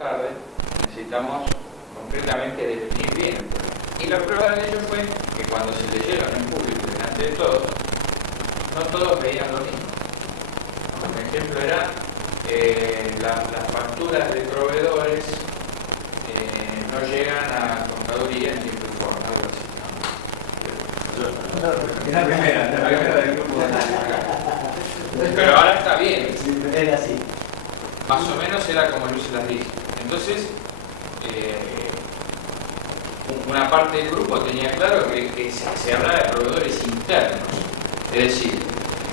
tarde, necesitamos concretamente definir bien el problema. Y la prueba de ello fue que cuando se leyeron en público delante de todos, no todos veían lo mismo. Un ejemplo era las facturas de proveedores no llegan a contaduría en tiempo y forma, algo así. La primera del grupo. Pero ahora está bien. Era así. Más o menos era como Luis las dije. Entonces, una parte del grupo tenía claro que se hablaba de proveedores internos. Es decir,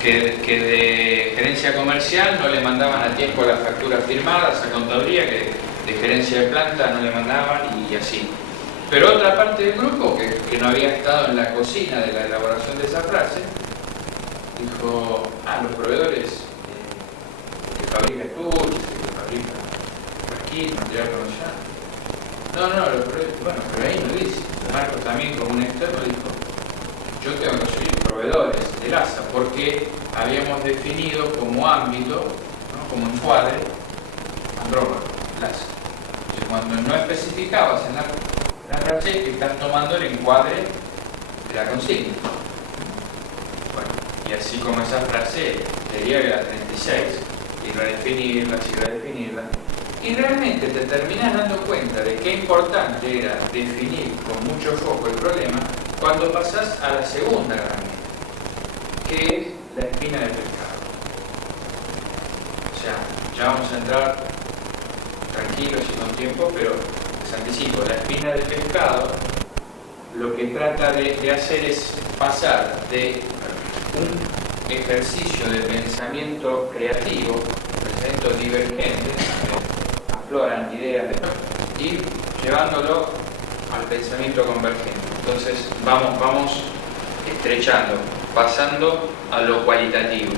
que de gerencia comercial no le mandaban a tiempo las facturas firmadas a contaduría, que de gerencia de planta no le mandaban y así. Pero otra parte del grupo, que no había estado en la cocina de la elaboración de esa frase, dijo, los proveedores que fabrica estuches, que fabrica kit, material promocional. No, los proveedores, bueno, pero ahí no dice. Marcos también como un externo dijo, yo tengo que conseguir proveedores del ASA, porque habíamos definido como ámbito, ¿no? Como encuadre, Andrómaco, el ASA. Entonces, cuando no especificabas en la frase, que estás tomando el encuadre de la consigna. Bueno, y así como esa frase deriva la 36, y redefinirla, y realmente te terminas dando cuenta de qué importante era definir con mucho foco el problema cuando pasas a la segunda herramienta, que es la espina del pescado. O sea, ya vamos a entrar tranquilos y con tiempo, pero les anticipo, la espina del pescado lo que trata de hacer es pasar de un ejercicio de pensamiento creativo, pensamiento divergente, afloran ideas, y llevándolo al pensamiento convergente. Entonces vamos estrechando, pasando a lo cualitativo.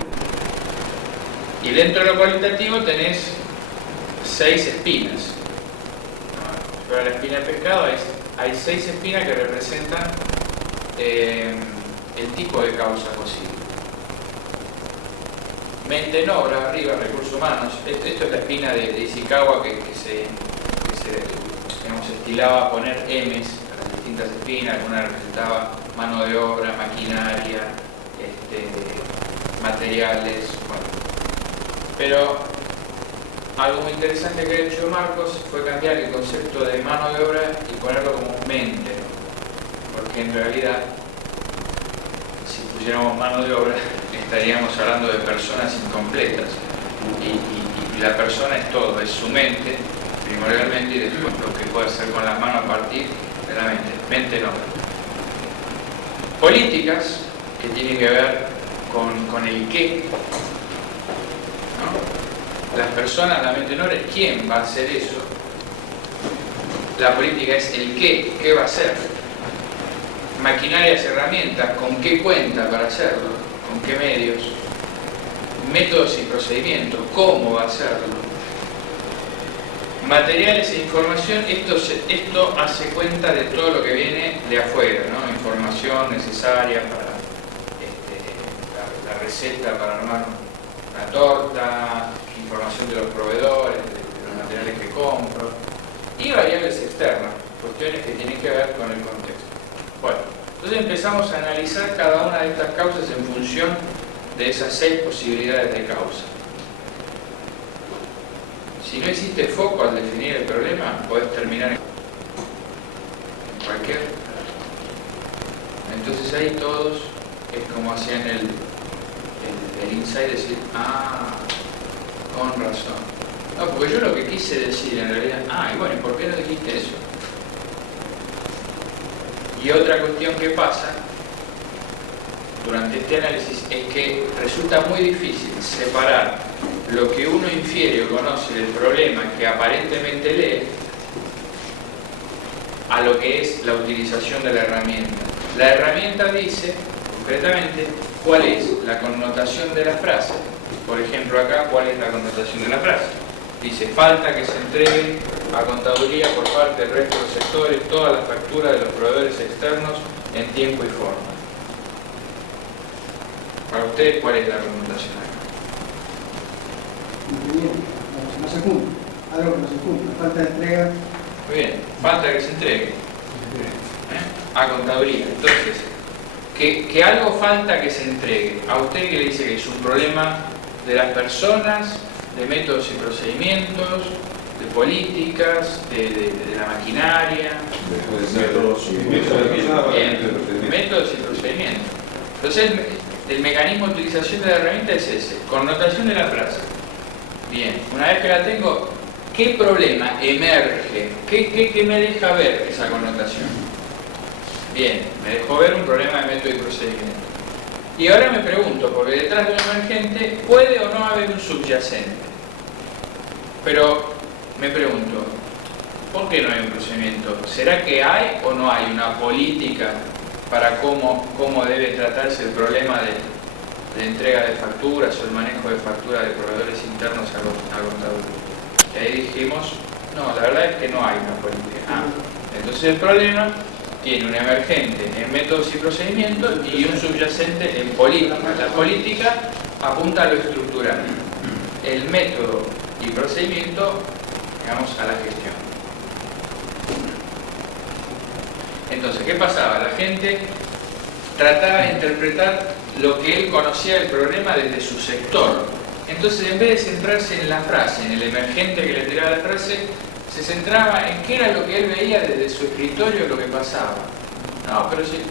Y dentro de lo cualitativo tenés 6 espinas. Para la espina del pescado hay 6 espinas que representan el tipo de causa posible. Mente en obra, arriba, recursos humanos. Esto es la espina de Ishikawa que se estilaba a poner M's a las distintas espinas. Alguna representaba mano de obra, maquinaria, materiales, bueno. Pero algo muy interesante que ha hecho Marcos fue cambiar el concepto de mano de obra y ponerlo como mente, porque en realidad, si pusiéramos mano de obra, estaríamos hablando de personas incompletas, y la persona es todo, es su mente primordialmente, y después lo que puede hacer con las manos a partir de la mente no. Políticas que tienen que ver con el qué, ¿no? Las personas, la mente no es quién va a hacer eso, la política es el qué va a hacer. Maquinarias, herramientas, con qué cuenta para hacerlo, con qué medios, métodos y procedimientos, cómo va a hacerlo. Materiales e información, esto hace cuenta de todo lo que viene de afuera, ¿no? Información necesaria para la receta para armar una torta, información de los proveedores, de los materiales que compro, y variables externas, cuestiones que tienen que ver con el contexto. Bueno, entonces empezamos a analizar cada una de estas causas en función de esas 6 posibilidades de causa. Si no existe foco al definir el problema, podés terminar en cualquier. Entonces ahí todos es como hacían el insight, decir, con razón. No, porque yo lo que quise decir en realidad, y bueno, ¿y por qué no dijiste eso? Y otra cuestión que pasa durante este análisis es que resulta muy difícil separar lo que uno infiere o conoce del problema que aparentemente lee a lo que es la utilización de la herramienta. La herramienta dice, concretamente, cuál es la connotación de la frase. Por ejemplo, acá, ¿cuál es la connotación de la frase? Dice, falta que se entregue a contaduría por parte del resto de los sectores todas las facturas de los proveedores externos en tiempo y forma. Para ustedes, ¿cuál es la connotación acá? Cumplimiento, no se cumple. algo que no se cumple, falta de entrega. Muy bien, falta que se entregue a contaduría. Entonces, que algo falta que se entregue. ¿A usted qué le dice que es un problema de las personas, de métodos y procedimientos, de políticas, de la maquinaria? Métodos y procedimientos. Entonces, el mecanismo de utilización de la herramienta es ese, connotación de la frase. Bien, una vez que la tengo, ¿qué problema emerge? ¿Qué me deja ver esa connotación? Bien, me dejó ver un problema de método y procedimiento. Y ahora me pregunto, porque detrás de un emergente puede o no haber un subyacente. Pero me pregunto, ¿por qué no hay un procedimiento? ¿Será que hay o no hay una política para cómo debe tratarse el problema de entrega de facturas o el manejo de facturas de proveedores internos a contaduría? Y ahí dijimos, no, la verdad es que no hay una política. Entonces el problema tiene un emergente en métodos y procedimientos y un subyacente en política. La política apunta a lo estructural. El método y procedimiento, digamos, a la gestión. Entonces, ¿qué pasaba? La gente trataba de interpretar lo que él conocía del problema desde su sector. Entonces, en vez de centrarse en la frase, en el emergente que le tiraba la frase, se centraba en qué era lo que él veía desde su escritorio lo que pasaba. No, pero sí,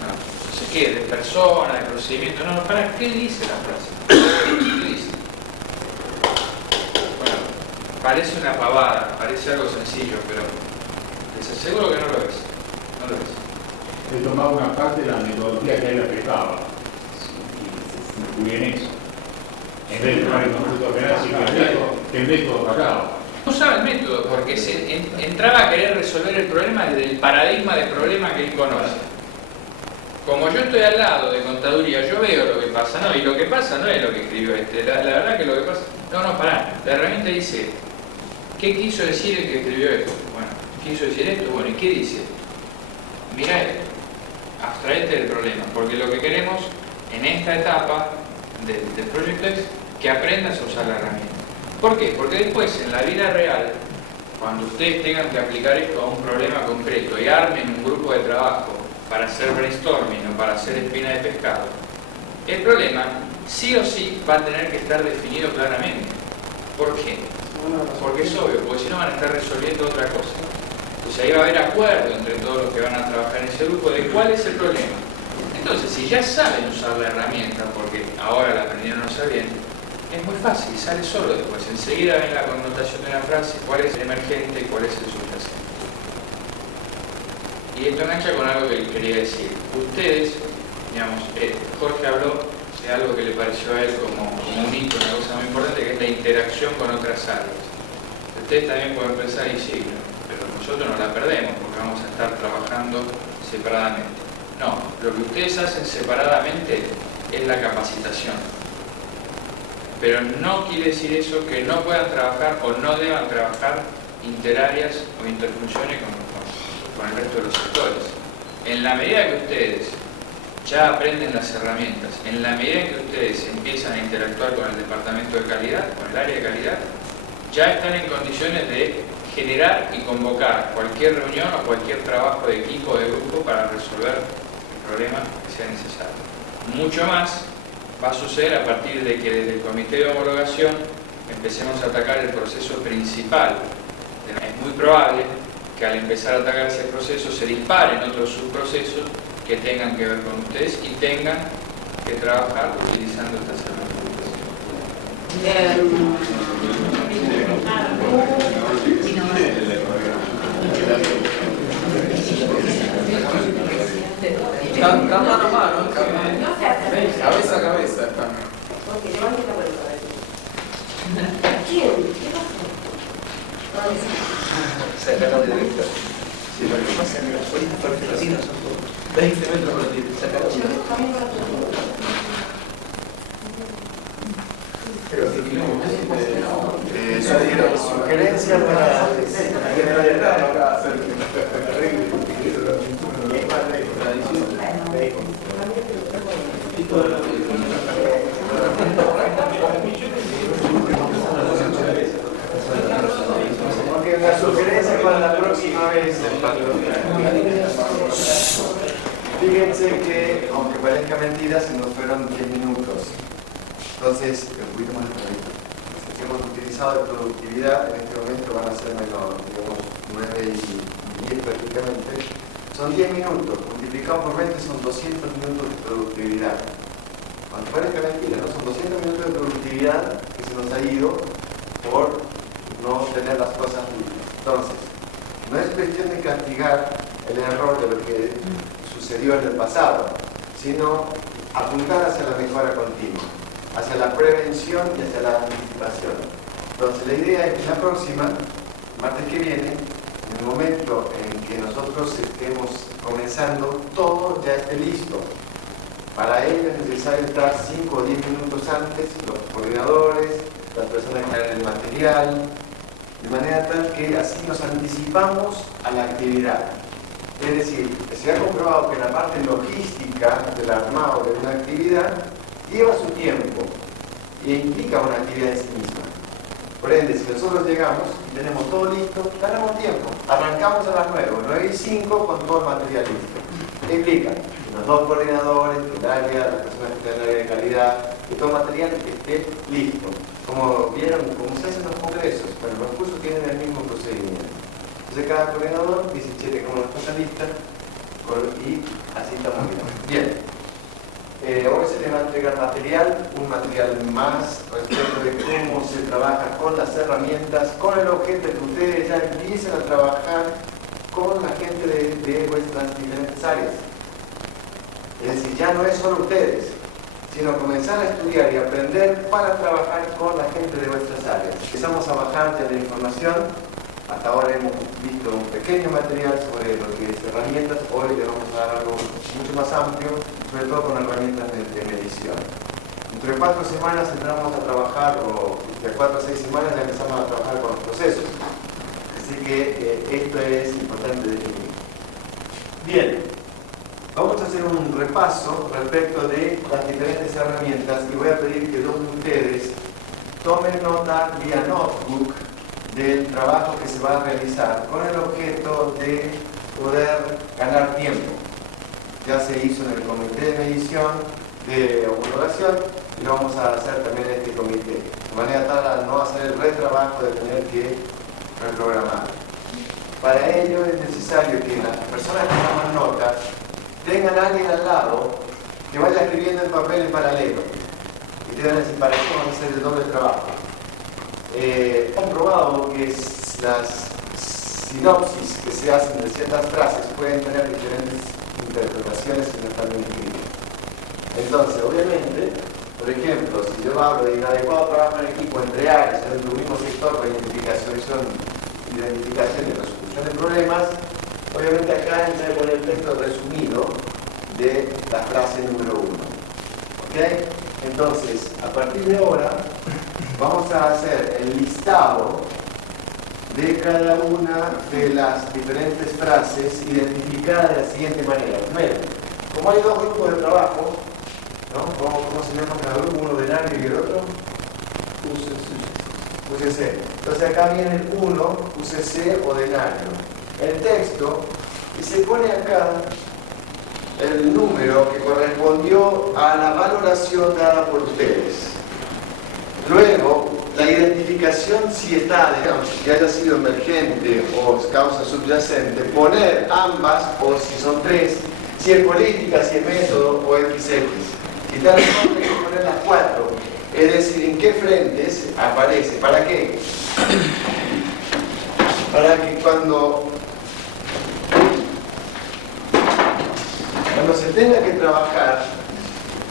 no sé qué, de persona, de procedimiento, no, ¿para qué dice la frase? ¿Qué dice? Bueno, parece una pavada, parece algo sencillo, pero les aseguro que no lo es. No lo es. He tomado una parte de la metodología que él aplicaba y fui en eso. En vez de tomar el concepto penal, sí que el método fallaba. No usaba el método porque entraba a querer resolver el problema desde el paradigma de problema que él conoce. Como yo estoy al lado de contaduría, yo veo lo que pasa, no, y lo que pasa no es lo que escribió la verdad que lo que pasa, no, pará, la herramienta dice, ¿qué quiso decir el que escribió esto? Bueno, quiso decir esto, bueno, ¿y qué dice? Mirá esto, abstraete del problema, porque lo que queremos en esta etapa del proyecto es que aprendas a usar la herramienta. ¿Por qué? Porque después, en la vida real, cuando ustedes tengan que aplicar esto a un problema concreto y armen un grupo de trabajo para hacer brainstorming o para hacer espina de pescado, el problema sí o sí va a tener que estar definido claramente. ¿Por qué? Porque es obvio, porque si no van a estar resolviendo otra cosa. Entonces ahí va a haber acuerdo entre todos los que van a trabajar en ese grupo de cuál es el problema. Entonces, si ya saben usar la herramienta, porque ahora la aprendieron a usar bien, es muy fácil, sale solo después. Enseguida ven la connotación de una frase, cuál es el emergente y cuál es el subyacente. Y esto engancha con algo que quería decir. Ustedes, digamos, Jorge habló de algo que le pareció a él como un hito, una cosa muy importante, que es la interacción con otras áreas. Ustedes también pueden pensar, y sí, pero nosotros no la perdemos porque vamos a estar trabajando separadamente. No, lo que ustedes hacen separadamente es la capacitación. Pero no quiere decir eso que no puedan trabajar o no deban trabajar interáreas o interfunciones con el resto de los sectores. En la medida que ustedes ya aprenden las herramientas, en la medida que ustedes empiezan a interactuar con el departamento de calidad, con el área de calidad, ya están en condiciones de generar y convocar cualquier reunión o cualquier trabajo de equipo o de grupo para resolver el problema que sea necesario. Mucho más va a suceder a partir de que desde el comité de homologación empecemos a atacar el proceso principal. Es muy probable que al empezar a atacar ese proceso se disparen otros subprocesos que tengan que ver con ustedes y tengan que trabajar utilizando estas herramientas. Están mano a mano, cabeza a cabeza están. Ok, levante la vuelta. ¿Quién? ¿Qué pasó? Se acaba de vista. Sí, lo que pasa es que las políticas palestinas son 20 metros por ti. Se acaba de vista. Pero si eso dieron sugerencias para hacer sugerencia para la próxima vez, fíjense que, aunque parezca mentira, se nos fueron 10 minutos. Entonces, un poquito más rapidito. Los que hemos utilizado de productividad en este momento van a ser menos, digamos, 9 y 10 prácticamente. Son 10 minutos, multiplicado por 20 son 200 minutos de productividad. Aunque parezca mentira, ¿no? Son 200 minutos de productividad que se nos ha ido por no tener las cosas listas. Entonces, no es cuestión de castigar el error de lo que sucedió en el pasado, sino apuntar hacia la mejora continua, hacia la prevención y hacia la anticipación. Entonces, la idea es que la próxima, martes que viene, en el momento en que nosotros estemos comenzando, todo ya esté listo. Para ello es necesario estar 5 o 10 minutos antes, los coordinadores, las personas que traen el material, de manera tal que así nos anticipamos a la actividad. Es decir, se ha comprobado que la parte logística del armado de una actividad lleva su tiempo e implica una actividad en sí misma. Por ende, si nosotros llegamos y tenemos todo listo, ganamos tiempo. Arrancamos a las 9:05 con todo el material listo. ¿Qué implica? Los dos coordinadores, el área, las personas que están en el área de calidad, que todo el material esté listo. Como vieron, como se hacen los congresos, pero los cursos tienen el mismo procedimiento. Entonces cada coordinador dice, che, tengamos las cosas listas y así estamos bien. Hoy se les va a entregar material, un material más respecto de cómo se trabaja con las herramientas, con el objeto de que ustedes ya empiecen a trabajar con la gente de vuestras diferentes áreas. Es decir, ya no es solo ustedes, sino comenzar a estudiar y aprender para trabajar con la gente de vuestras áreas. Empezamos a bajar ya la información. Hasta ahora hemos visto un pequeño material sobre lo que es herramientas. Hoy le vamos a dar algo mucho más amplio, sobre todo con herramientas de medición. Dentro de 4 semanas entramos a trabajar, o de 4 a 6 semanas ya empezamos a trabajar con los procesos. Así que esto es importante definir. Bien. Vamos a hacer un repaso respecto de las diferentes herramientas y voy a pedir que dos de ustedes tomen nota vía notebook del trabajo que se va a realizar con el objeto de poder ganar tiempo. Ya se hizo en el comité de medición de homologación y lo vamos a hacer también en este comité, de manera tal a no hacer el retrabajo de tener que reprogramar. Para ello es necesario que las personas que toman notas tengan a alguien al lado que vaya escribiendo en papel en paralelo y te van a decir, para qué vamos a hacer el doble trabajo. Comprobado que las sinopsis que se hacen de ciertas frases pueden tener diferentes interpretaciones si no están bien escritas. Entonces, obviamente, por ejemplo, si yo hablo de inadecuado trabajo en equipo entre áreas en el mismo sector para identificación y resolución de problemas, obviamente acá entra a poner el texto resumido de la frase número 1. ¿Ok? Entonces, a partir de ahora, vamos a hacer el listado de cada una de las diferentes frases identificadas de la siguiente manera. Primero, como hay dos grupos de trabajo, ¿no? ¿Cómo se llama cada grupo? Uno binario y el otro UCC. Entonces acá viene el 1, UCC o denario. El texto, y se pone acá el número que correspondió a la valoración dada por ustedes. Luego, la identificación, si está, digamos, que haya sido emergente o causa subyacente, poner ambas, o si son 3, si es política, si es método o XX. Si está el nombre, hay que poner las 4. Es decir, en qué frentes aparece. ¿Para qué? Para que cuando se tenga que trabajar,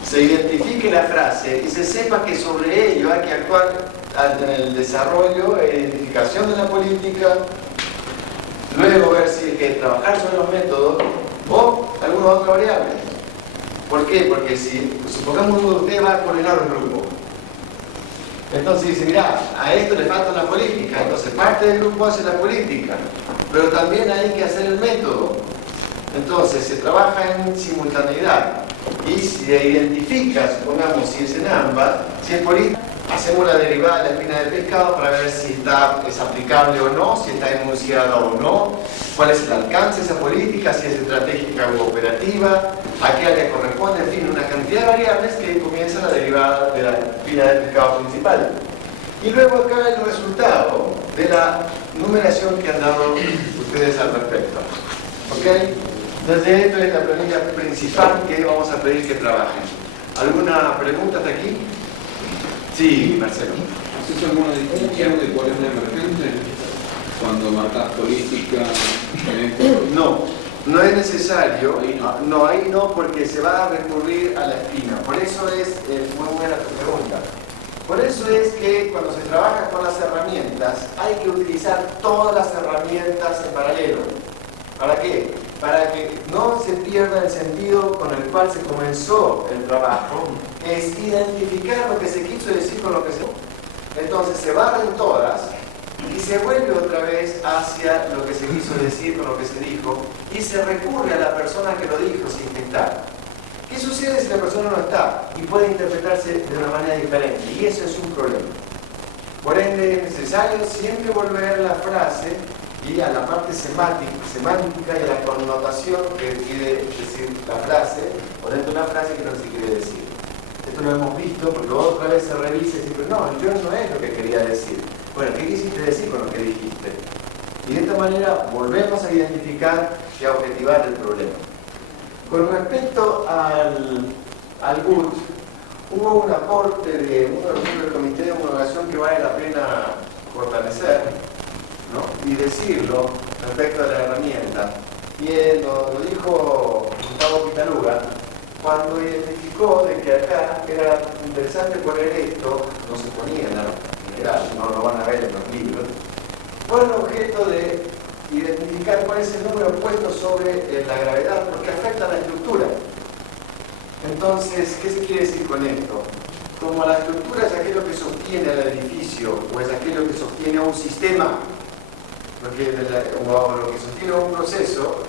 se identifique la frase y se sepa que sobre ello hay que actuar en el desarrollo e identificación de la política, luego ver si hay que trabajar sobre los métodos o alguna otra variable. ¿Por qué? Porque si supongamos uno de ustedes va a coordinar un grupo, entonces dice, mira, a esto le falta la política, entonces parte del grupo hace la política, pero también hay que hacer el método. Entonces se trabaja en simultaneidad y se identifica, supongamos, si es en ambas, si es política, hacemos la derivada de la espina del pescado para ver si es aplicable o no, si está enunciada o no, cuál es el alcance de esa política, si es estratégica o operativa, a qué área corresponde, en fin, una cantidad de variables que comienza la derivada de la espina del pescado principal. Y luego acá el resultado de la numeración que han dado ustedes al respecto. ¿Ok? Entonces esto es la planilla principal que vamos a pedir que trabajen. ¿Alguna pregunta hasta aquí? Sí, Marcelo. ¿Has hecho alguna distinción de cuál es la emergente? Cuando marcas política, No, no es necesario. No, ahí no, porque se va a recurrir a la espina. Por eso es, muy buena tu pregunta. Por eso es que cuando se trabaja con las herramientas, hay que utilizar todas las herramientas en paralelo. ¿Para qué? Para que no se pierda el sentido con el cual se comenzó el trabajo, es identificar lo que se quiso decir con lo que se... Entonces se barren todas y se vuelve otra vez hacia lo que se quiso decir con lo que se dijo y se recurre a la persona que lo dijo sin que está. ¿Qué sucede si la persona no está? Y puede interpretarse de una manera diferente, y eso es un problema. Por ende, es necesario siempre volver a la frase y a la parte semántica y a la connotación que quiere decir la frase, o dentro de una frase que no se quiere decir. Esto lo hemos visto porque otra vez se revisa y dice, no, yo no es lo que quería decir. Bueno, ¿qué quisiste decir con lo que dijiste? Y de esta manera volvemos a identificar y a objetivar el problema. Con respecto al GUT, hubo un aporte de uno de los miembros del comité de homologación que vale la pena fortalecer, ¿no? Y decirlo respecto a la herramienta. Y él lo dijo Gustavo Pitaluga cuando identificó de que acá era interesante poner esto, no se ponía en general, no lo van a ver en los libros, por el objeto de identificar cuál es el número puesto sobre la gravedad, porque afecta a la estructura. Entonces, ¿qué se quiere decir con esto? Como la estructura es aquello que sostiene al edificio, o es aquello que sostiene a un sistema, o lo que sostiene a un proceso,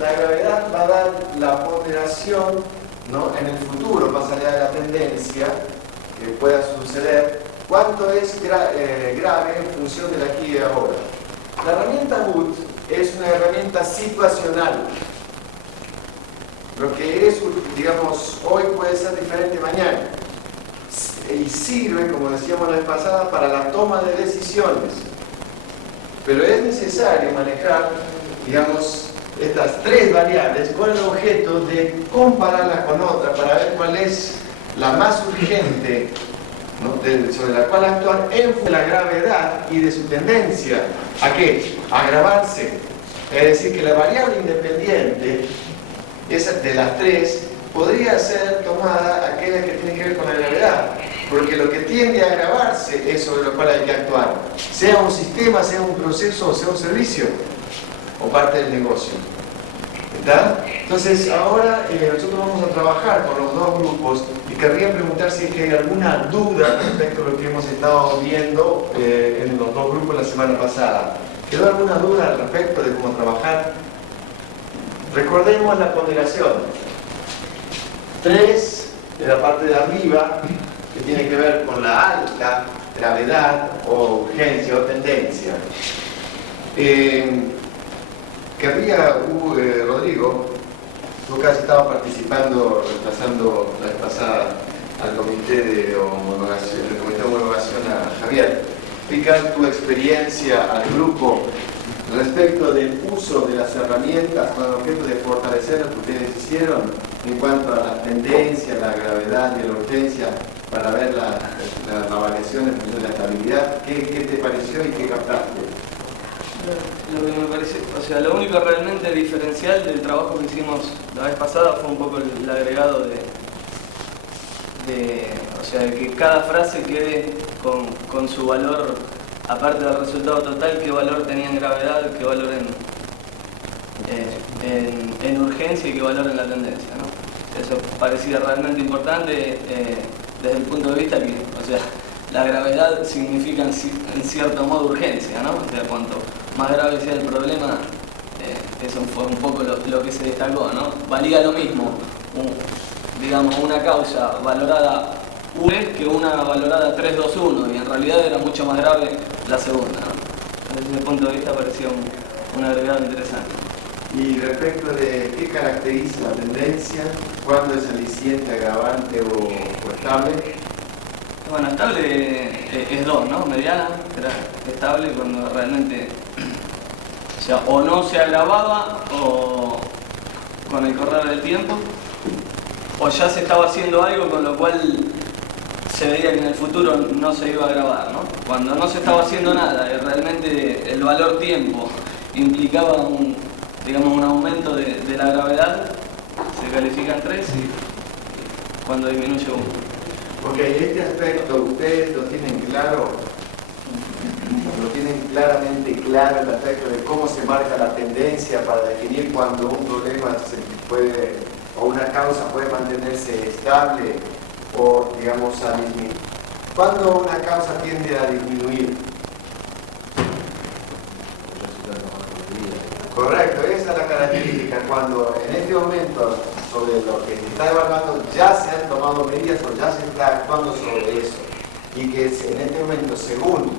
la gravedad va a dar la ponderación, ¿no?, en el futuro, más allá de la tendencia que pueda suceder, cuánto es grave en función del aquí y ahora. La herramienta GUT es una herramienta situacional. Lo que es, digamos, hoy puede ser diferente mañana. Y sirve, como decíamos la vez pasada, para la toma de decisiones. Pero es necesario manejar, digamos, estas tres variables con el objeto de compararlas con otras para ver cuál es la más urgente, ¿no?, sobre la cual actuar en función de la gravedad y de su tendencia ¿a qué? A agravarse. Es decir, que la variable independiente, esa de las tres, podría ser tomada aquella que tiene que ver con la gravedad, porque lo que tiende a agravarse es sobre lo cual hay que actuar, sea un sistema, sea un proceso, o sea un servicio, o parte del negocio. ¿Está? Entonces, ahora nosotros vamos a trabajar con los dos grupos y querría preguntar si es que hay alguna duda respecto a lo que hemos estado viendo en los dos grupos la semana pasada. ¿Quedó alguna duda al respecto de cómo trabajar? Recordemos la ponderación. 3 de la parte de arriba, que tiene que ver con la alta gravedad o urgencia o tendencia. Querría, Rodrigo, tú casi estabas participando, reemplazando la vez pasada al comité de homologación, a Javier, explicar tu experiencia al grupo respecto del uso de las herramientas con el objeto de fortalecer lo que ustedes hicieron en cuanto a las tendencias, la gravedad y la urgencia para ver la variación en función de la estabilidad. ¿Qué te pareció y qué captaste? Lo que me parece, o sea, lo único realmente diferencial del trabajo que hicimos la vez pasada fue un poco el agregado o sea, de que cada frase quede con su valor, aparte del resultado total, qué valor tenía en gravedad, qué valor en urgencia y qué valor en la tendencia, ¿no? Eso parecía realmente importante desde el punto de vista que, o sea, la gravedad significa en cierto modo urgencia, ¿no? O sea, cuanto más grave sea el problema, eso fue un poco lo que se destacó, ¿no? Valía lo mismo, digamos, una causa valorada que una valorada 321 y en realidad era mucho más grave la segunda, ¿no? Desde ese punto de vista parecía un agregado interesante. Y respecto de qué caracteriza la tendencia, cuándo es aliciente, agravante o estable. Bueno, estable es 2, ¿no? Mediana, era estable cuando realmente o no se agravaba o con el correr del tiempo, o ya se estaba haciendo algo con lo cual se veía que en el futuro no se iba a agravar, ¿no? Cuando no se estaba haciendo nada y realmente el valor tiempo implicaba un aumento de la gravedad, se califican 3 y cuando disminuye 1. Ok, este aspecto ustedes lo tienen claro, lo tienen claramente claro, el aspecto de cómo se marca la tendencia para definir cuando un problema se puede, o una causa puede mantenerse estable o, digamos, a disminuir. ¿Cuándo una causa tiende a disminuir? Correcto, esa es la característica, cuando en este momento sobre lo que se está evaluando ya se han tomado medidas o ya se está actuando sobre eso, y que en este momento, según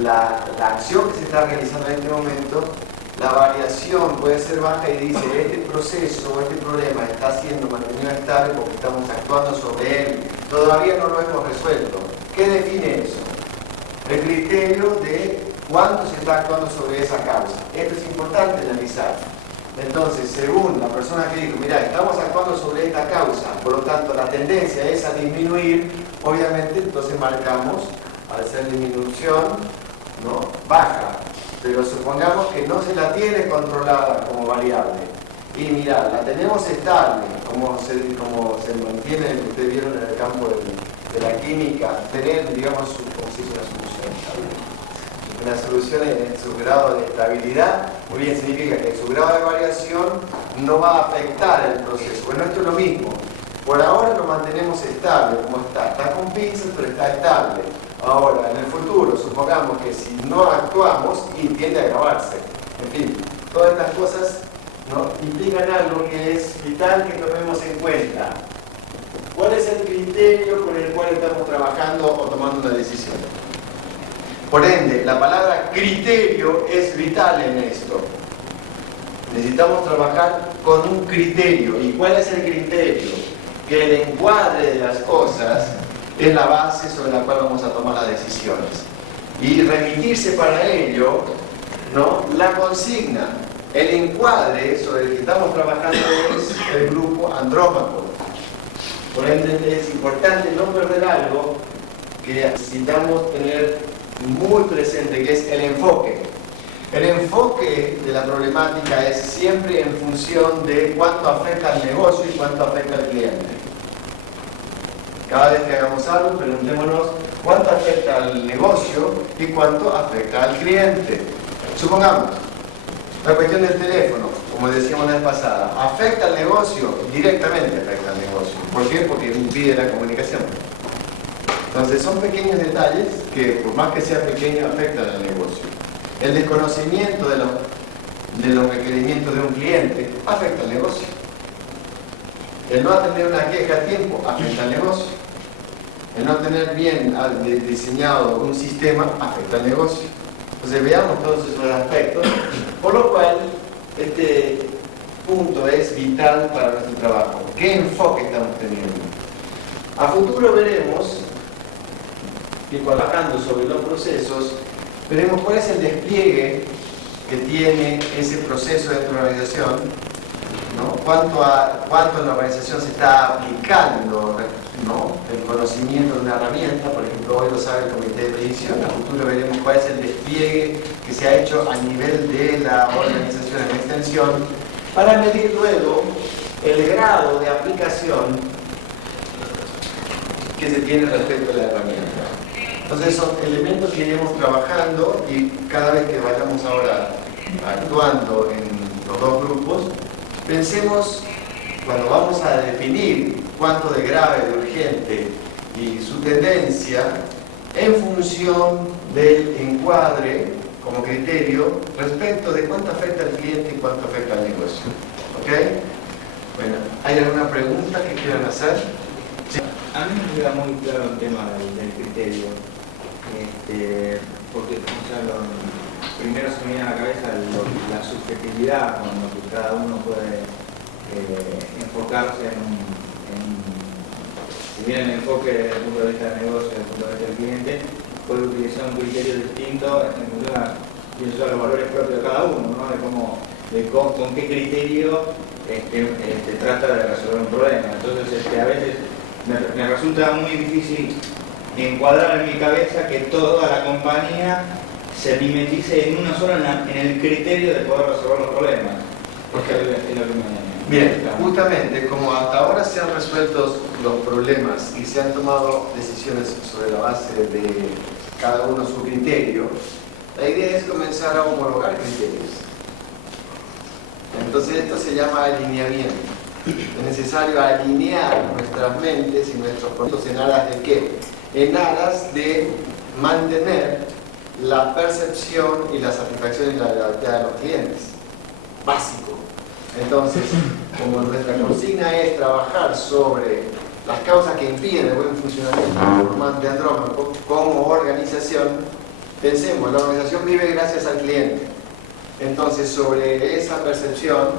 la acción que se está realizando en este momento, la variación puede ser baja y dice este proceso o este problema está siendo mantenido estable porque estamos actuando sobre él, todavía no lo hemos resuelto. ¿Qué define eso? El criterio de cuánto se está actuando sobre esa causa. Esto es importante analizar. Entonces, según la persona que dijo, mira, estamos actuando sobre esta causa, por lo tanto la tendencia es a disminuir, obviamente entonces marcamos, al ser disminución, ¿no?, baja. Pero supongamos que no se la tiene controlada como variable. Y mira, la tenemos estable, como se mantiene, ustedes vieron en el campo de la química, tener, digamos, como si es una solución. Una solución en su grado de estabilidad, muy bien, significa que su grado de variación no va a afectar el proceso. Bueno, esto es lo mismo. Por ahora lo mantenemos estable, como está con pinzas, pero está estable. Ahora, en el futuro, supongamos que si no actuamos, y tiende a agravarse. En fin, todas estas cosas, ¿no?, implican algo que es vital que tomemos en cuenta. ¿Cuál es el criterio con el cual estamos trabajando o tomando una decisión? Por ende, la palabra criterio es vital en esto. Necesitamos trabajar con un criterio. ¿Y cuál es el criterio? Que el encuadre de las cosas es la base sobre la cual vamos a tomar las decisiones. Y remitirse para ello, ¿no?, la consigna. El encuadre sobre el que estamos trabajando es el grupo andrómaco. Por ende, es importante no perder algo que necesitamos tener muy presente, que es el enfoque. El enfoque de la problemática es siempre en función de cuánto afecta al negocio y cuánto afecta al cliente. Cada vez que hagamos algo, preguntémonos cuánto afecta al negocio y cuánto afecta al cliente. Supongamos, la cuestión del teléfono, como decíamos la vez pasada, ¿afecta al negocio? Directamente afecta al negocio. ¿Por qué? Porque impide la comunicación. Entonces son pequeños detalles que, por más que sea pequeño, afectan al negocio. El desconocimiento de los requerimientos de un cliente afecta al negocio. El no atender una queja a tiempo afecta al negocio. El no tener bien diseñado un sistema afecta al negocio. Entonces veamos todos esos aspectos, por lo cual este punto es vital para nuestro trabajo. ¿Qué enfoque estamos teniendo? A futuro veremos, y trabajando sobre los procesos, veremos cuál es el despliegue que tiene ese proceso dentro de la organización, ¿no? Cuánto en la organización se está aplicando, ¿no?, el conocimiento de una herramienta. Por ejemplo, hoy lo sabe el comité de predicción. A futuro veremos cuál es el despliegue que se ha hecho a nivel de la organización en extensión, para medir luego el grado de aplicación que se tiene respecto a la herramienta. Entonces son elementos que iremos trabajando, y cada vez que vayamos ahora actuando en los dos grupos, pensemos, cuando vamos a definir cuánto de grave, de urgente y su tendencia, en función del encuadre como criterio respecto de cuánto afecta al cliente y cuánto afecta al negocio. ¿Ok? Bueno, ¿hay alguna pregunta que quieran hacer? ¿Sí? A mí me queda muy claro el tema del criterio, porque primero se me viene a la cabeza la subjetividad con lo que cada uno puede enfocarse si bien el enfoque desde el punto de vista del negocio, desde el punto de vista del cliente, puede utilizar un criterio distinto en función a los valores propios de cada uno, ¿no? Con qué criterio trata de resolver un problema. Entonces a veces me resulta muy difícil encuadrar en mi cabeza que toda la compañía se mimetice en una sola en el criterio de poder resolver los problemas. Porque es lo que me... Bien, justamente como hasta ahora se han resuelto los problemas y se han tomado decisiones sobre la base de cada uno su criterio, la idea es comenzar a homologar criterios. Entonces esto se llama alineamiento. Es necesario alinear nuestras mentes y nuestros procesos en aras de ¿qué? En aras de mantener la percepción y la satisfacción y la lealtad de los clientes. Básico. Entonces, como nuestra consigna es trabajar sobre las causas que impiden el buen funcionamiento de Andrómaco como organización, pensemos, la organización vive gracias al cliente. Entonces, sobre esa percepción,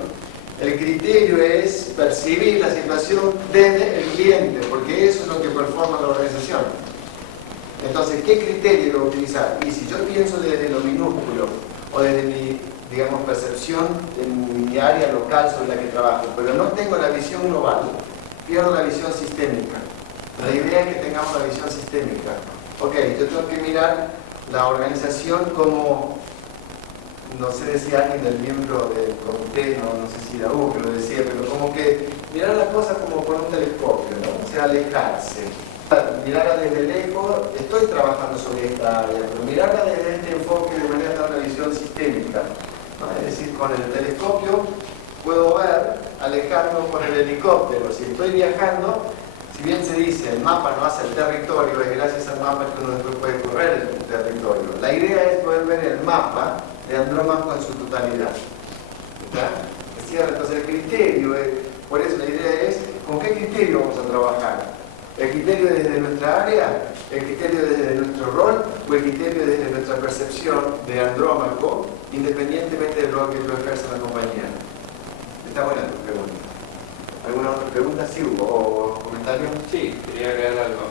el criterio es percibir la situación desde el cliente, porque eso es lo que performa la organización. Entonces, ¿qué criterio voy a utilizar? Y si yo pienso desde lo minúsculo o desde mi, digamos, percepción en mi área local sobre la que trabajo, pero no tengo la visión global, pierdo la visión sistémica. La idea es que tengamos la visión sistémica. Ok, yo tengo que mirar la organización como, no sé, decía alguien del miembro del comité, no sé si era Hugo que lo decía, pero como que mirar las cosas como con un telescopio, ¿no? O sea, alejarse. Mirarla desde lejos, estoy trabajando sobre esta área, pero mirarla desde este enfoque de manera de dar una visión sistémica, ¿no? Es decir, con el telescopio puedo ver, alejarme con el helicóptero. Si estoy viajando, si bien se dice el mapa no hace el territorio, es gracias al mapa que uno después puede correr el territorio. La idea es poder ver el mapa de Andrómaco en su totalidad. ¿Está? Es cierto, entonces el criterio, por eso la idea es, ¿con qué criterio vamos a trabajar? ¿El criterio desde nuestra área? ¿El criterio desde nuestro rol? ¿O el criterio desde nuestra percepción de Andrómaco, independientemente del rol que yo ejerza en la compañía? Está buena tu pregunta. ¿Alguna otra pregunta? ¿Sí, Hugo? ¿O comentario? Sí, quería agregar algo.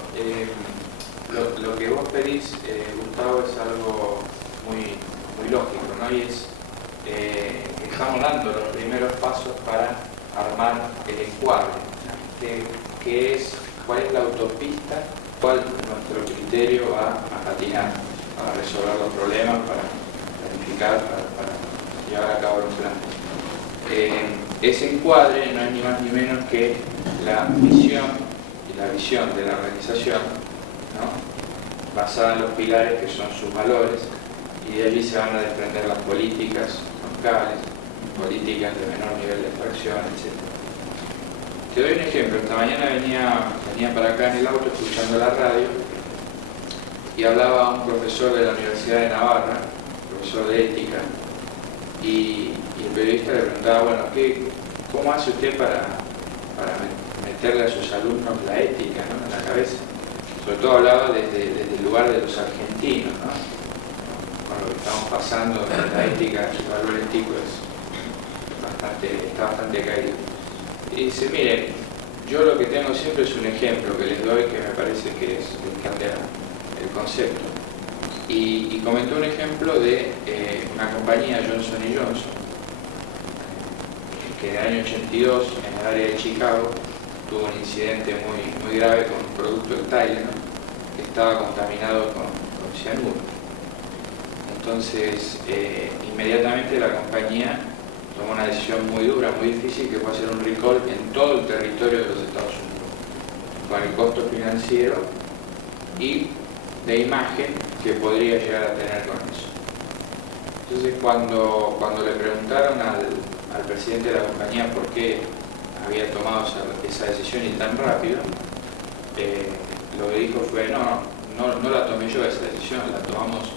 Lo que vos pedís, Gustavo, es algo muy lógico, ¿no? Y es, estamos dando los primeros pasos para armar el encuadre, que es cuál es la autopista, cuál nuestro criterio va a patinar para resolver los problemas, para planificar, para llevar a cabo los planes. Ese encuadre no es ni más ni menos que la misión y la visión de la organización, ¿no? Basada en los pilares que son sus valores, y de allí se van a desprender las políticas locales, políticas de menor nivel de abstracción, etc. Te doy un ejemplo. Esta mañana venía para acá en el auto escuchando la radio y hablaba un profesor de la Universidad de Navarra, profesor de ética, y el periodista le preguntaba, bueno, ¿cómo hace usted para meterle a sus alumnos la ética, ¿no?, en la cabeza? Sobre todo hablaba desde el lugar de los argentinos, ¿no?, con lo que estamos pasando, la ética, el valor ético está bastante caído. Y dice, miren, yo lo que tengo siempre es un ejemplo que les doy que me parece que cambia el concepto. Y comentó un ejemplo de una compañía, Johnson & Johnson, que en el año 82, en el área de Chicago, tuvo un incidente muy grave con un producto de Tylenol que estaba contaminado con cianuro. Entonces, inmediatamente la compañía tomó una decisión muy dura, muy difícil, que fue hacer un recall en todo el territorio de los Estados Unidos, con el costo financiero y de imagen que podría llegar a tener con eso. Entonces, cuando le preguntaron al presidente de la compañía por qué había tomado esa decisión y tan rápido, lo que dijo fue, no la tomé yo esa decisión, la tomamos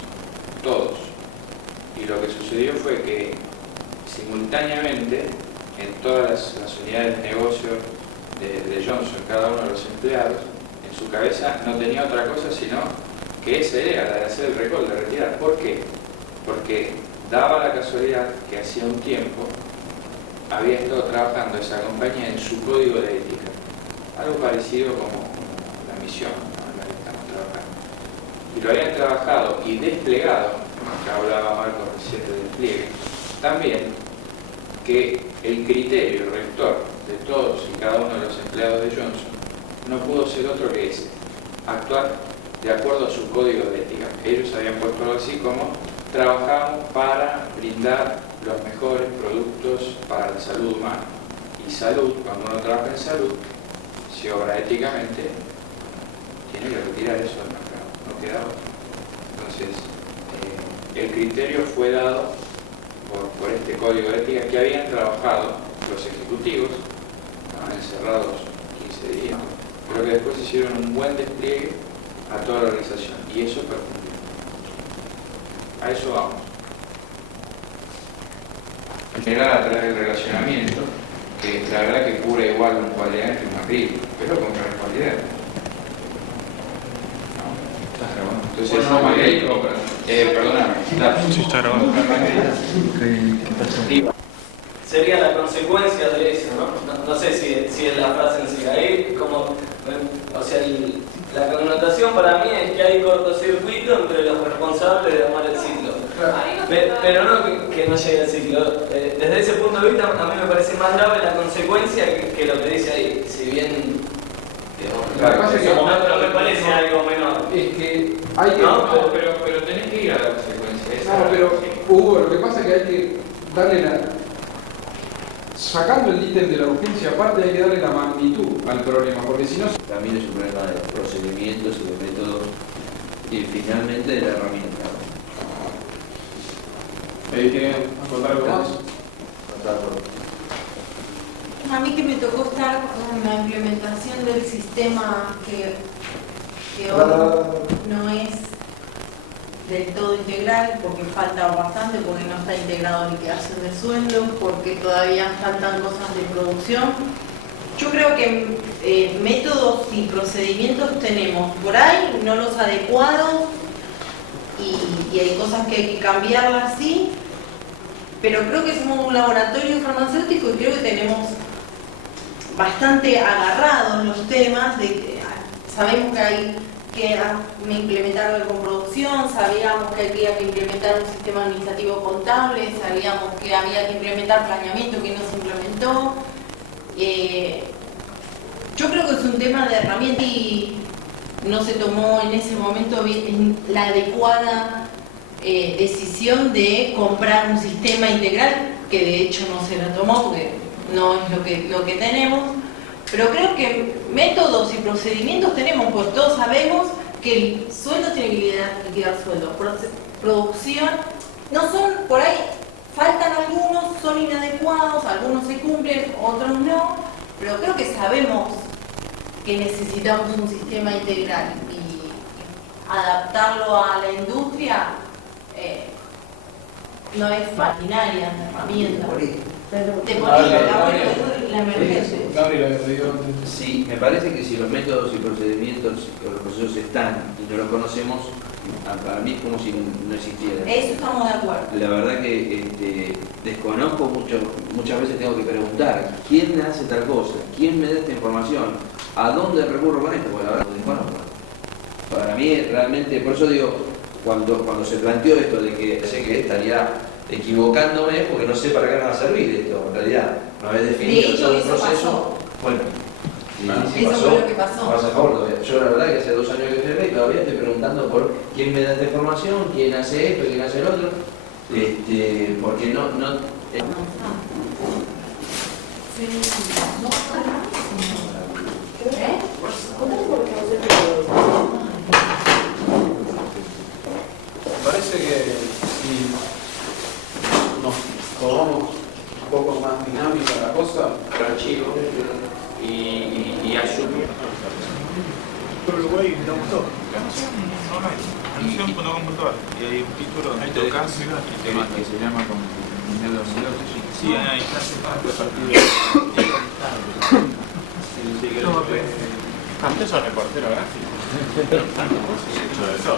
todos. Y lo que sucedió fue que simultáneamente en todas las unidades de negocio de Johnson, cada uno de los empleados, en su cabeza no tenía otra cosa sino que esa era la de hacer el recall, de retirar. ¿Por qué? Porque daba la casualidad que hacía un tiempo había estado trabajando esa compañía en su código de ética, algo parecido como la misión, ¿no?, en la que estamos trabajando, y lo habían trabajado y desplegado, que hablaba Marco recién de despliegue, también que el criterio rector de todos y cada uno de los empleados de Johnson no pudo ser otro que ese: actuar de acuerdo a su código de ética. Ellos habían puesto algo así como: trabajamos para brindar los mejores productos para la salud humana. Y salud, cuando uno trabaja en salud, si obra éticamente, tiene que retirar eso del mercado, no queda otro. Entonces, el criterio fue dado por este código de ética que habían trabajado los ejecutivos, ¿no?, encerrados 15 días, pero que después hicieron un buen despliegue a toda la organización, y eso perfundió. A eso vamos. En general, a través del relacionamiento, que la verdad que cubre igual un cualidad que un acrílico, pero con gran cualidad. ¿No? Entonces, no magnético, perdóname. Sí, está grabando. Sería la consecuencia de eso, ¿no? No sé si es la frase en sí. Ahí, como, o sea, la connotación para mí es que hay cortocircuito entre los responsables de armar el ciclo. Pero no que no llegue al ciclo. Desde ese punto de vista, a mí me parece más grave la consecuencia que lo que dice ahí. Si bien, no me parece algo menor. Es que hay que... No, pero tenés que ir a la consecuencia. No, pero Hugo, lo que pasa es que hay que darle la... Sacando el ítem de la urgencia, aparte hay que darle la magnitud al problema, porque si no... También es un problema de procedimientos y de métodos y finalmente de la herramienta. ¿Quieren contar algo más? A mí que me tocó estar con la implementación del sistema que hoy no es del todo integral, porque falta bastante, porque no está integrado liquidación de sueldos, porque todavía faltan cosas de producción. Yo creo que métodos y procedimientos tenemos por ahí, no los adecuados, y hay cosas que hay que cambiarlas, sí, pero creo que somos un laboratorio farmacéutico y creo que tenemos bastante agarrados los temas, sabemos que hay que implementar con producción, sabíamos que había que implementar un sistema administrativo contable, sabíamos que había que implementar planeamiento que no se implementó. Yo creo que es un tema de herramienta y no se tomó en ese momento la adecuada decisión de comprar un sistema integral, que de hecho no se la tomó porque no es lo que tenemos. Pero creo que métodos y procedimientos tenemos, pues todos sabemos que el sueldo tiene que liquidar sueldo. Producción, no son, por ahí faltan algunos, son inadecuados, algunos se cumplen, otros no, pero creo que sabemos que necesitamos un sistema integral y adaptarlo a la industria no es maquinaria, herramienta. La emergencia. Sí, me parece que si los métodos y procedimientos o los procesos están y no los conocemos, para mí es como si no existieran. Eso estamos de acuerdo. La verdad que desconozco mucho, muchas veces tengo que preguntar quién hace tal cosa, quién me da esta información, a dónde recurro con esto, porque la verdad lo desconozco. Para mí realmente, por eso digo, cuando se planteó esto de que sé que estaría equivocándome porque no sé para qué me va a servir esto, en realidad no había definido todo el proceso. Pasó. Bueno, eso pasó, fue lo que pasó. Más a favor todavía. Yo la verdad que hace 2 años que firmé y todavía estoy preguntando por quién me da esta información, quién hace esto, quién hace el otro, porque no Parece que si nos tomamos un poco más dinámica la cosa, archivo y asumir. Uruguay no gustó. Canción.com.ar y hay un título donde tocas que se llama como Minero 2008. Sí, ahí está a partir de Antes sos reportero gráfico. Hecho de todo.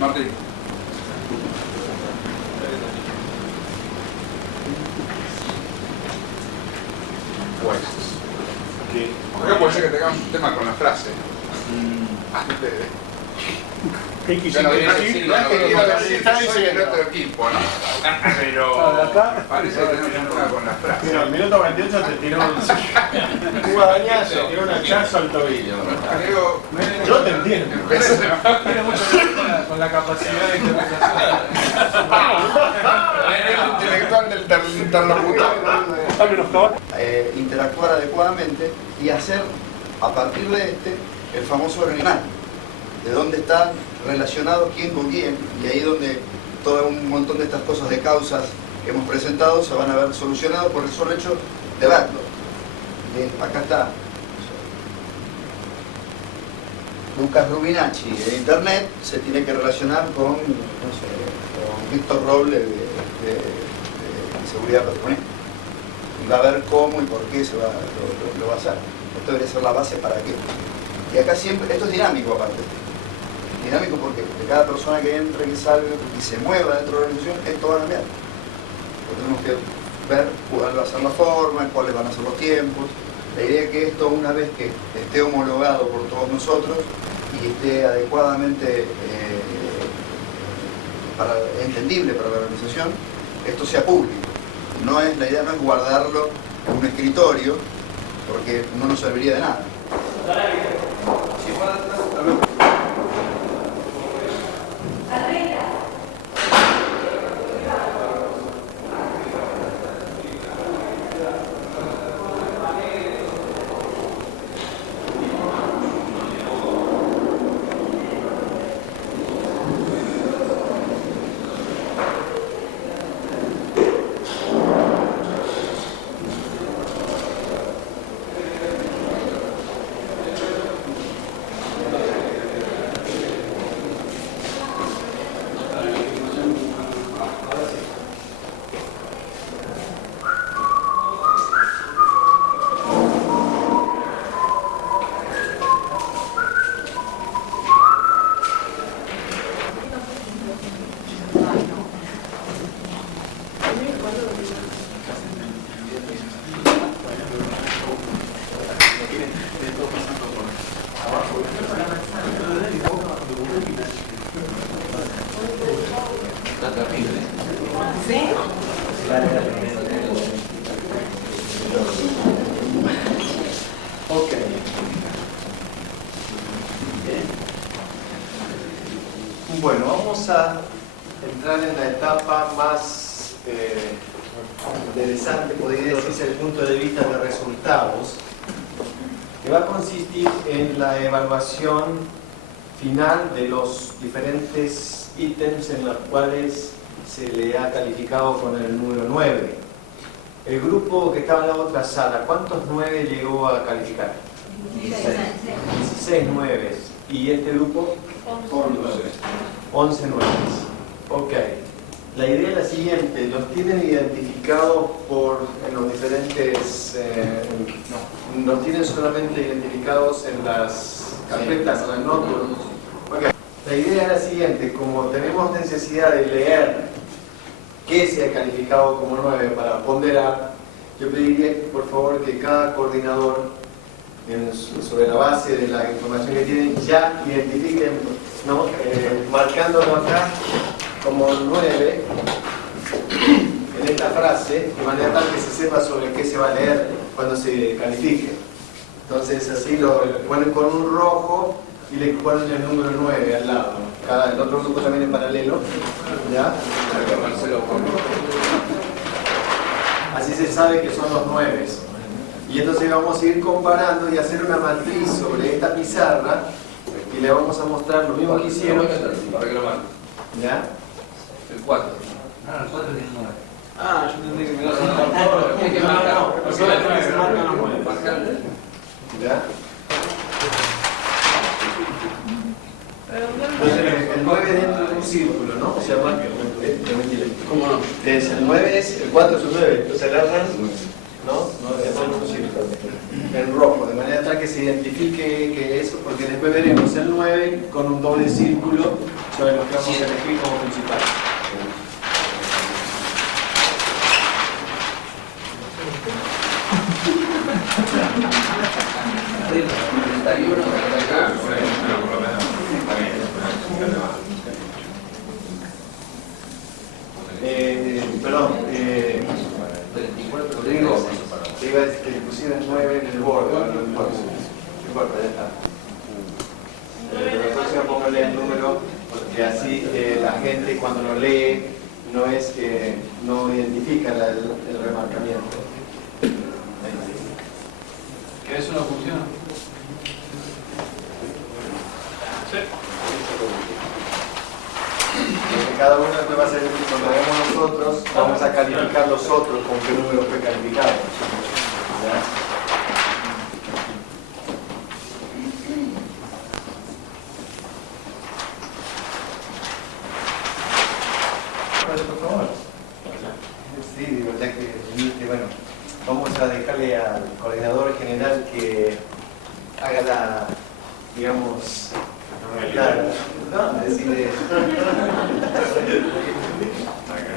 Martín. Pues, acá puede ser que tengamos un tema con la frase. Yo no quería decir que soy el otro equipo, ¿no? Pero parece que tenemos un tema con la frase. Pero al minuto 48 te tiró un guadañazo, te tiró un hachazo al tobillo. Yo te entiendo. Tiene mucho que ver con la capacidad de interpretación. El intelectual del interlocutor. Interactuar adecuadamente y hacer a partir de el famoso regional, de dónde están relacionados quién con quién, y ahí donde todo un montón de estas cosas de causas que hemos presentado se van a ver solucionados por el solo hecho de verlo. Acá está Lucas Rubinacci de Internet, se tiene que relacionar con, no sé, con Víctor Roble de Seguridad Patrimonial. Y va a ver cómo y por qué lo va a hacer. Esto debería ser la base para qué. Y acá siempre, esto es dinámico aparte. Dinámico porque de cada persona que entre, que salga y se mueva dentro de la organización, esto va a cambiar. Tenemos que ver cuál va a ser la forma, cuáles van a ser los tiempos. La idea es que esto, una vez que esté homologado por todos nosotros y esté adecuadamente entendible para la organización, esto sea público. La idea no es guardarlo en un escritorio, porque no nos serviría de nada. Ok. Bueno, vamos a entrar en la etapa más interesante, podría decirse, desde el punto de vista de resultados, que va a consistir en la evaluación final de los diferentes ítems en los cuales se le ha calificado con el número 9. El grupo que estaba en la otra sala, ¿cuántos 9 llegó a calificar? 16 9. ¿Y este grupo? 11 9. Ok. La idea es la siguiente, los tienen identificados en los diferentes... los tienen solamente identificados en las carpetas, en el notebook. Okay. La idea es la siguiente, como tenemos necesidad de leer qué se ha calificado como 9 para ponderar, yo pediría por favor que cada coordinador, sobre la base de la información que tienen, ya identifiquen, ¿no? Marcándolo acá como 9 en esta frase, de manera tal que se sepa sobre qué se va a leer cuando se califique. Entonces así lo ponen con un rojo y le ponen el número 9 al lado. El otro grupo también en paralelo, ¿ya? Así se sabe que son los 9. Y entonces vamos a ir comparando y hacer una matriz sobre esta pizarra y le vamos a mostrar lo mismo que hicieron. Para que lo marque. ¿Ya? El 4. Ah, el 4 tiene 9. Ah, yo entendí que me ibas a marcar. Hay que marcar. No, solamente se marcan los 9. ¿Ya? Entonces, ¿Qué es el 9? El 4 es un 9, entonces el Arran, ¿no? Es un círculo en rojo, de manera tal que se identifique que eso, porque después veremos el 9 con un doble círculo sobre lo que vamos a elegir como principal. Perdón, Rodrigo, te iba a decir que le pusieras 9 en el borde, no importa, ya está. Pero la próxima póngale el número, porque así la gente cuando lo lee no es que no identifica el remarcamiento. ¿Que eso no funciona? Sí. Porque cada uno después va a ser, cuando hagamos nosotros, vamos a calificar los otros con qué número fue calificado. ¿Ya? Por favor. Sí, digo, ya que viniste, bueno, vamos a dejarle al coordinador general que haga la, digamos, claro, no, decirle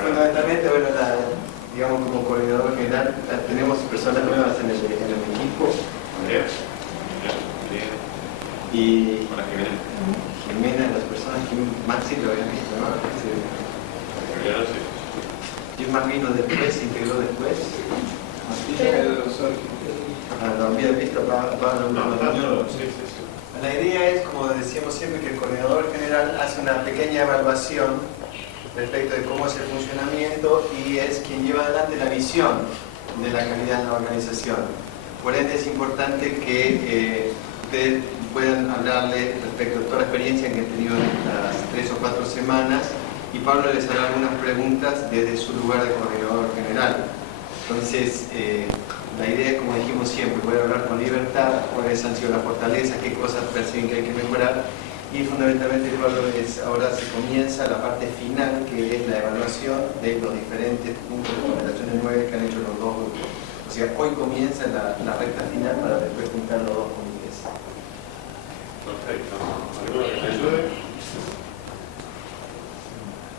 fundamentalmente, bueno, digamos como coordinador general tenemos personas nuevas en el equipo y Jimena, las personas que Maxi lo habían visto, ¿no? ¿Quién más vino después, se integró después? ¿Lo habían visto Pablo? No, sí. La idea es, como decíamos siempre, que el coordinador general hace una pequeña evaluación respecto de cómo es el funcionamiento y es quien lleva adelante la visión de la calidad en la organización. Por ende es importante que ustedes puedan hablarle respecto a toda la experiencia que han tenido en las 3 o 4 semanas y Pablo les hará algunas preguntas desde su lugar de coordinador general. Entonces, la idea es, como dijimos siempre, poder hablar con libertad, cuáles han sido las fortalezas, qué cosas perciben que hay que mejorar y fundamentalmente, Pablo, ahora se comienza la parte final, que es la evaluación de los diferentes puntos de recomendaciones 9 que han hecho los dos grupos. O sea, hoy comienza la recta final para después juntar los dos comités. Perfecto. ¿Alguno que me ayude?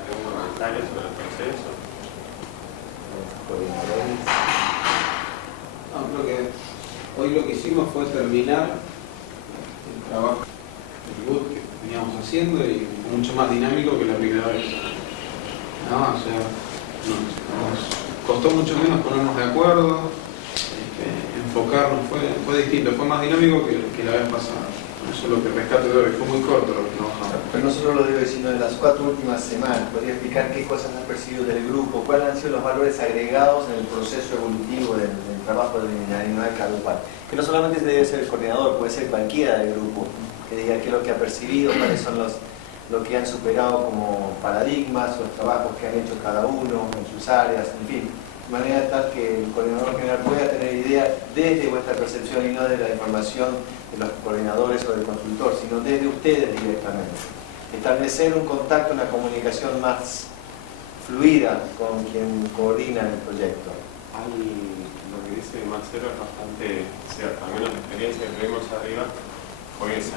¿Algún comentario sobre el proceso? No, creo que hoy lo que hicimos fue terminar el trabajo del boot que veníamos haciendo y mucho más dinámico que la primera vez. No, o sea, nos costó mucho menos ponernos de acuerdo, enfocarnos, fue distinto, fue más dinámico que la vez pasada. Eso es lo que rescato de hoy, fue muy corto lo que trabajamos. Pero no solo lo de hoy, sino de las 4 últimas semanas. ¿Podría explicar qué cosas han percibido del grupo? ¿Cuáles han sido los valores agregados en el proceso evolutivo del trabajo de la unidad de cada grupo? Que no solamente debe ser el coordinador, puede ser cualquiera del grupo, que diga qué es lo que ha percibido, cuáles son lo que han superado como paradigmas, los trabajos que han hecho cada uno en sus áreas, en fin. De manera tal que el coordinador general pueda tener idea desde vuestra percepción y no de la información de los coordinadores o del consultor, sino desde ustedes directamente. Establecer un contacto, una comunicación más fluida con quien coordina el proyecto. Lo que dice Marcelo es bastante cierto, al menos la experiencia que tuvimos arriba fue esa.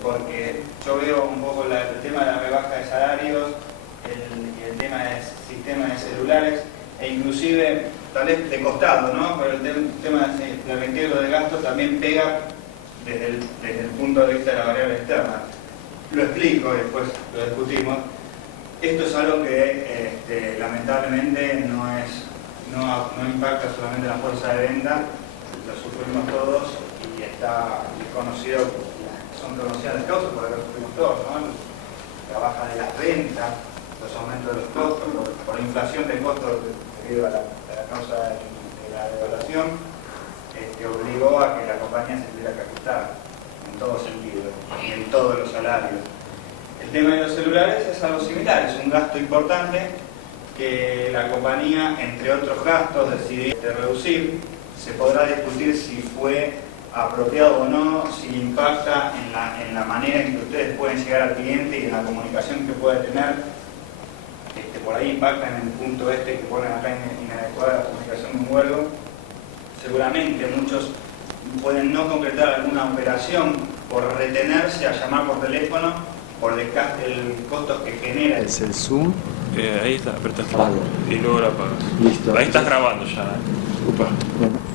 Porque yo veo un poco el tema de la rebaja de salarios, el tema del sistema de celulares e inclusive, tal vez de costado, ¿no? Pero el tema del reintegro de gastos también pega desde el punto de vista de la variable externa. Lo explico y después lo discutimos. Esto es algo que lamentablemente no impacta solamente en la fuerza de venta, lo sufrimos todos y está conocido, son conocidas las causas por las que sufrimos todos, ¿no? La baja de las ventas, los aumentos de los costos, por inflación de costos debido a la causa de la devaluación, obligó a que la compañía se tuviera que ajustar en todo sentido, y en todos los salarios. El tema de los celulares es algo similar, es un gasto importante que la compañía, entre otros gastos, decidió reducir. Se podrá discutir si fue apropiado o no, si impacta en la manera en que ustedes pueden llegar al cliente y en la comunicación que puede tener. Por ahí impacta en el punto que ponen acá inadecuada la comunicación de un vuelo. Seguramente muchos pueden no concretar alguna operación por retenerse a llamar por teléfono por el costo que genera. ¿Es el Zoom? Ahí está, apretas y luego la apagas. Listo. Ahí estás grabando ya. Upa. Bueno.